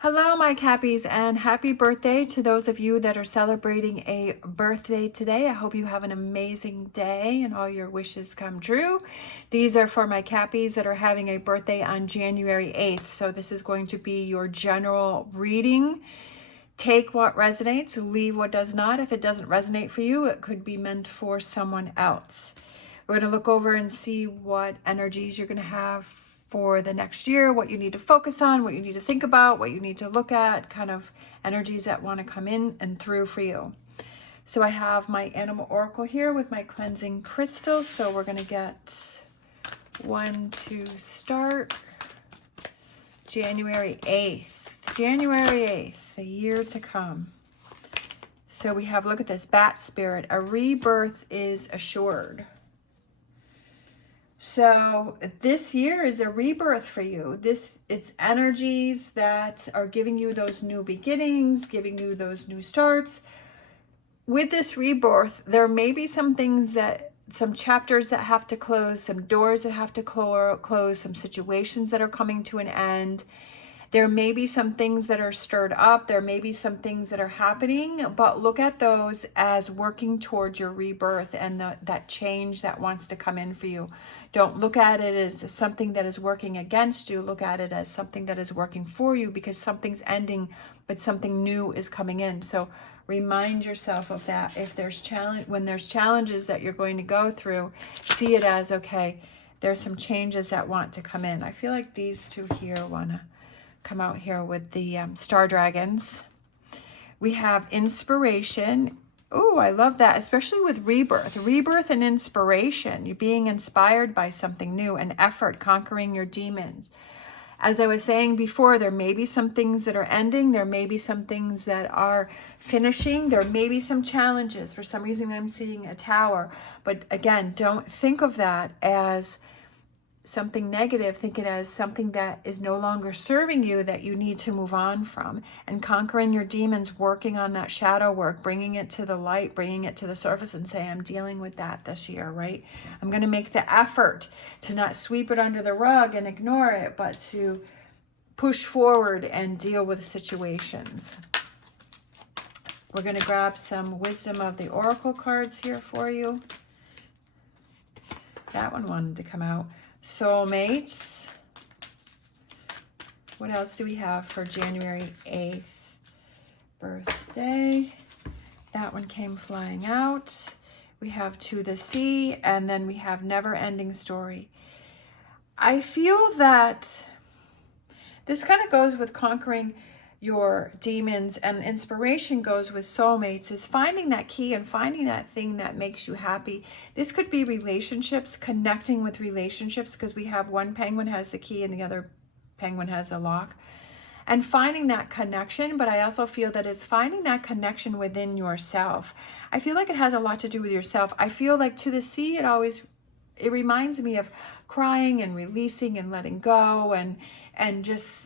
Hello, my Cappies, and happy birthday to those of you that are celebrating a birthday today. I hope you have an amazing day and all your wishes come true. These are for my Cappies that are having a birthday on January 8th. So this is going to be your general reading. Take what resonates, leave what does not. If it doesn't resonate for you, it could be meant for someone else. We're going to look over and see what energies you're going to have for the next year, what you need to focus on, what you need to think about, what you need to look at, kind of energies that want to come in and through for you. So I have my animal oracle here with my cleansing crystal. So we're going to get one to start. January 8th. January 8th, the year to come. So we have, look at this, bat spirit. A rebirth is assured. So this year is a rebirth for you. It's energies that are giving you those new beginnings, giving you those new starts. With this rebirth, there may be some things some chapters that have to close, some doors that have to close, some situations that are coming to an end. There may be some things that are stirred up. There may be some things that are happening, but look at those as working towards your rebirth and that change that wants to come in for you. Don't look at it as something that is working against you. Look at it as something that is working for you, because something's ending, but something new is coming in. So remind yourself of that. If there's when there's challenges that you're going to go through, see it as, okay, there's some changes that want to come in. I feel like these two here want to come out here with the star dragons. We have inspiration. Oh, I love that, especially with rebirth and inspiration. You're being inspired by something new, an effort, conquering your demons. As I was saying before, there may be some things that are ending. There may be some things that are finishing. There may be some challenges. For some reason, I'm seeing a tower. But again, don't think of that as something negative. Think it as something that is no longer serving you, that you need to move on from. And conquering your demons, working on that shadow work, bringing it to the light, bringing it to the surface, and say, I'm dealing with that this year, right? I'm going to make the effort to not sweep it under the rug and ignore it, but to push forward and deal with situations. We're going to grab some wisdom of the oracle cards here for you. That one wanted to come out. Soulmates. What else do we have for January 8th birthday? That one came flying out. We have To the Sea, and then we have Never Ending Story. I feel that this kind of goes with conquering your demons, and inspiration goes with soulmates, is finding that key and finding that thing that makes you happy. This could be relationships, connecting with relationships, because we have one penguin has the key and the other penguin has a lock, and finding that connection. But I also feel that it's finding that connection within yourself. I feel like it has a lot to do with yourself. I feel like To the Sea, it reminds me of crying and releasing and letting go, and just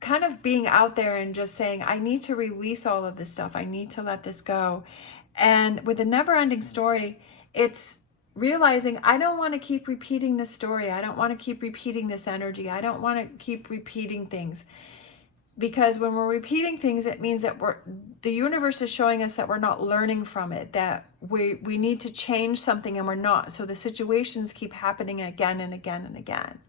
kind of being out there and just saying, I need to release all of this stuff. I need to let this go. And with a never ending story, it's realizing I don't want to keep repeating this story. I don't want to keep repeating this energy. I don't want to keep repeating things. Because when we're repeating things, it means that the universe is showing us that we're not learning from it, that we need to change something and we're not. So the situations keep happening again and again and again.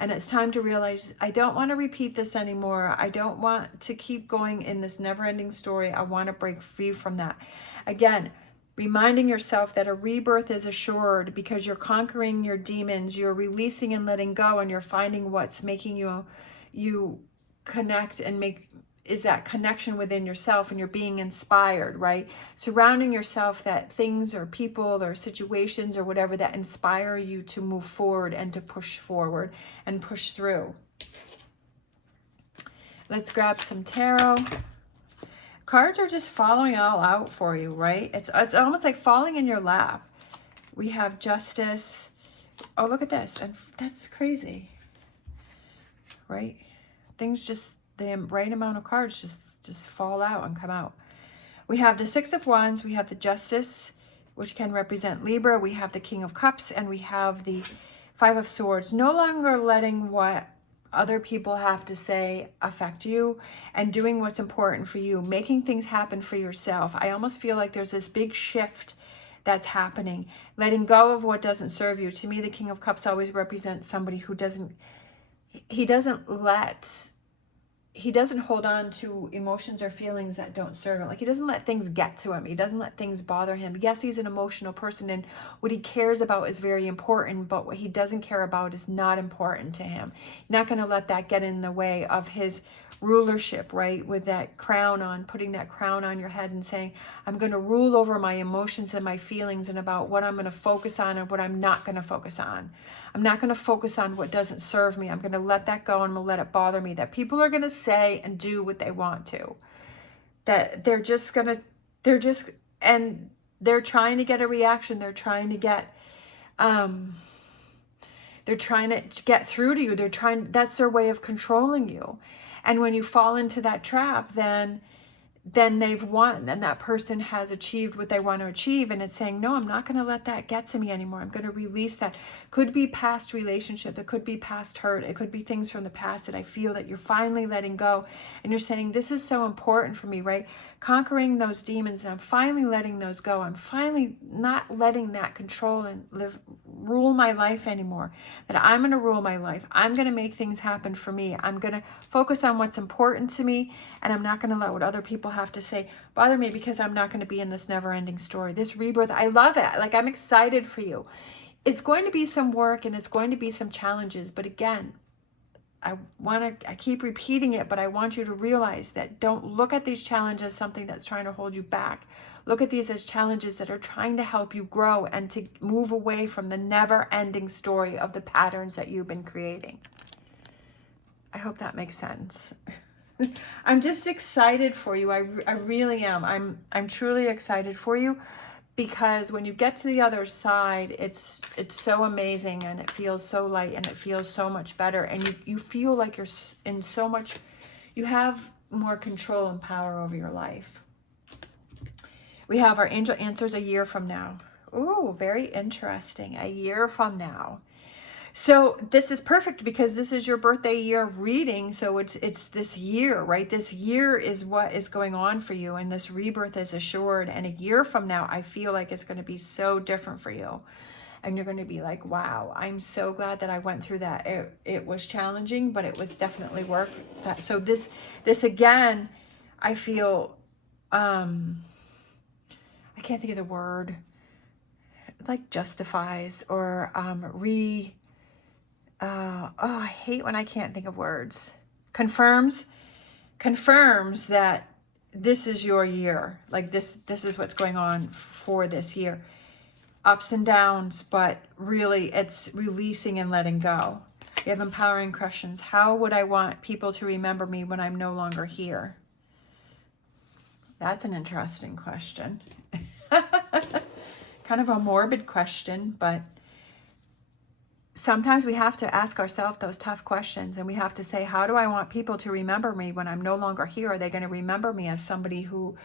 And it's time to realize, I don't want to repeat this anymore. I don't want to keep going in this never-ending story. I want to break free from that. Again, reminding yourself that a rebirth is assured, because you're conquering your demons, you're releasing and letting go, and you're finding what's making you connect and is that connection within yourself, and you're being inspired, right? Surrounding yourself that things or people or situations or whatever that inspire you to move forward and to push forward and push through. Let's grab some tarot. Cards are just falling all out for you, right? It's almost like falling in your lap. We have Justice. Oh, look at this. And that's crazy, right? Things just, the right amount of cards just fall out and come out. We have the Six of Wands, we have the Justice, which can represent Libra, we have the King of Cups, and we have the Five of Swords. No longer letting what other people have to say affect you, and doing what's important for you, making things happen for yourself. I almost feel like there's this big shift that's happening, letting go of what doesn't serve you. To me, the King of Cups always represents somebody who doesn't, he doesn't let, he doesn't hold on to emotions or feelings that don't serve him. Like, he doesn't let things get to him. He doesn't let things bother him. Yes, he's an emotional person, and what he cares about is very important, but what he doesn't care about is not important to him. Not going to let that get in the way of his rulership, right? With that crown on, putting that crown on your head and saying, I'm going to rule over my emotions and my feelings, and about what I'm going to focus on and what I'm not going to focus on. I'm not going to focus on what doesn't serve me. I'm going to let that go, and I'm going to let it bother me. That people are going to say and do what they want to. That they're trying to get a reaction. They're trying to get, they're trying to get through to you. That's their way of controlling you. And when you fall into that trap, then they've won, and that person has achieved what they want to achieve. And it's saying, no, I'm not going to let that get to me anymore. I'm going to release that. Could be past relationship. It could be past hurt. It could be things from the past that I feel that you're finally letting go. And you're saying, this is so important for me, right? Conquering those demons. And I'm finally letting those go. I'm finally not letting that control and rule my life anymore. That I'm going to rule my life. I'm going to make things happen for me. I'm going to focus on what's important to me. And I'm not going to let what other people have to say bother me, because I'm not going to be in this never-ending story. This rebirth, I love it. Like, I'm excited for you. It's going to be some work, and it's going to be some challenges, but again, I keep repeating it, but I want you to realize that don't look at these challenges as something that's trying to hold you back. Look at these as challenges that are trying to help you grow and to move away from the never-ending story of the patterns that you've been creating. I hope that makes sense. I'm just excited for you. I really am. I'm truly excited for you, because when you get to the other side, it's so amazing, and it feels so light, and it feels so much better, and you feel like you're in so much, you have more control and power over your life. We have our angel answers a year from now. Ooh, very interesting. A year from now. So this is perfect, because this is your birthday year reading. So it's this year, right? This year is what is going on for you, and this rebirth is assured. And a year from now, I feel like it's going to be so different for you. And you're going to be like, wow, I'm so glad that I went through that. It was challenging, but it was definitely worth that. So this again, I feel, I can't think of the word, like justifies or I hate when I can't think of words. Confirms that this is your year. Like this is what's going on for this year. Ups and downs, but really it's releasing and letting go. You have empowering questions. How would I want people to remember me when I'm no longer here? That's an interesting question. Kind of a morbid question, but sometimes we have to ask ourselves those tough questions, and we have to say, how do I want people to remember me when I'm no longer here? Are they going to remember me as somebody who,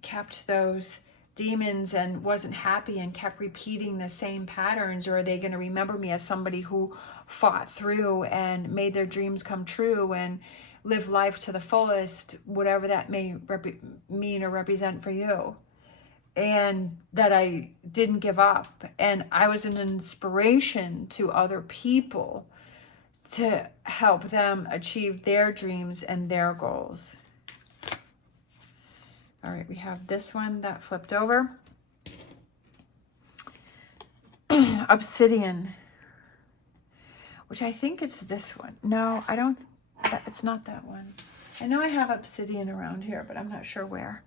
kept those demons and wasn't happy and kept repeating the same patterns? Or are they going to remember me as somebody who fought through and made their dreams come true and lived life to the fullest, whatever that may mean or represent for you? And that I didn't give up, and I was an inspiration to other people to help them achieve their dreams and their goals. All right, we have this one that flipped over. Obsidian, which I think is this one. No, I don't, it's not that one. I know I have obsidian around here, but I'm not sure where.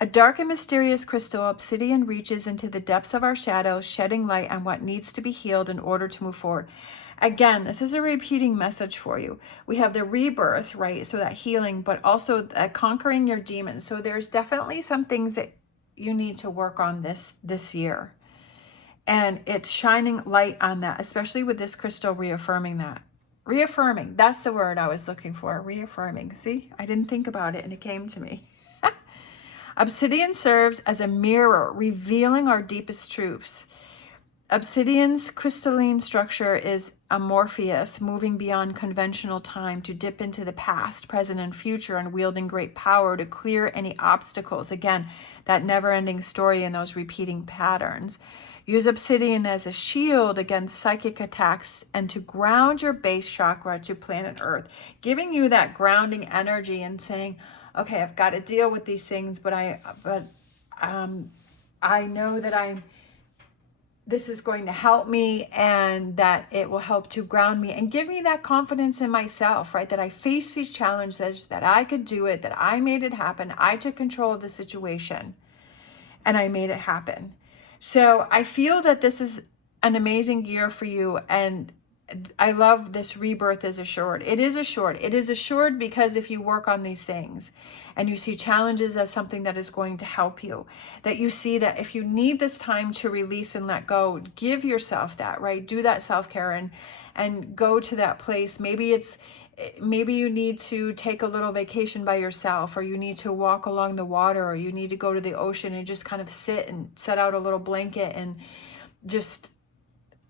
A dark and mysterious crystal, obsidian reaches into the depths of our shadows, shedding light on what needs to be healed in order to move forward. Again, this is a repeating message for you. We have the rebirth, right? So that healing, but also conquering your demons. So there's definitely some things that you need to work on this year. And it's shining light on that, especially with this crystal reaffirming that. Reaffirming, that's the word I was looking for, reaffirming. See, I didn't think about it and it came to me. Obsidian serves as a mirror, revealing our deepest truths. Obsidian's crystalline structure is a Morpheus, moving beyond conventional time to dip into the past, present, and future, and wielding great power to clear any obstacles. Again, that never-ending story and those repeating patterns. Use obsidian as a shield against psychic attacks and to ground your base chakra to planet Earth, giving you that grounding energy and saying, okay, I've got to deal with these things, but I know that this is going to help me, and that it will help to ground me and give me that confidence in myself, right? That I face these challenges, that I could do it, that I made it happen. I took control of the situation and I made it happen. So I feel that this is an amazing year for you, and I love this rebirth is assured. It is assured. It is assured because if you work on these things and you see challenges as something that is going to help you, that you see that if you need this time to release and let go, give yourself that, right? Do that self-care and go to that place. Maybe you need to take a little vacation by yourself, or you need to walk along the water, or you need to go to the ocean and just kind of sit and set out a little blanket and just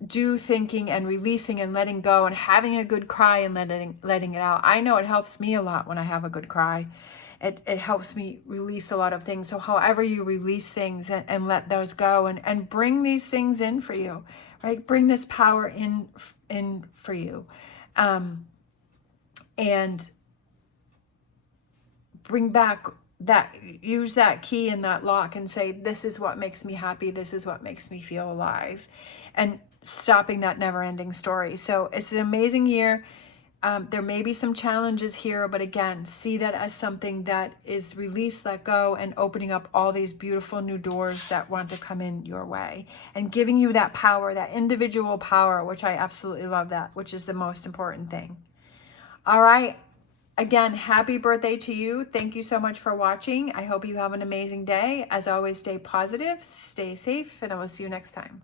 do thinking and releasing and letting go and having a good cry and letting it out. I know it helps me a lot when I have a good cry. It helps me release a lot of things. So however you release things and let those go and bring these things in for you, right? Bring this power in for you. And bring back that, use that key in that lock and say, this is what makes me happy. This is what makes me feel alive. And stopping that never-ending story. So it's an amazing year. There may be some challenges here, but again, see that as something that is release, let go, and opening up all these beautiful new doors that want to come in your way and giving you that power, that individual power, which I absolutely love that, which is the most important thing. All right. Again, happy birthday to you. Thank you so much for watching. I hope you have an amazing day. As always, stay positive, stay safe, and I will see you next time.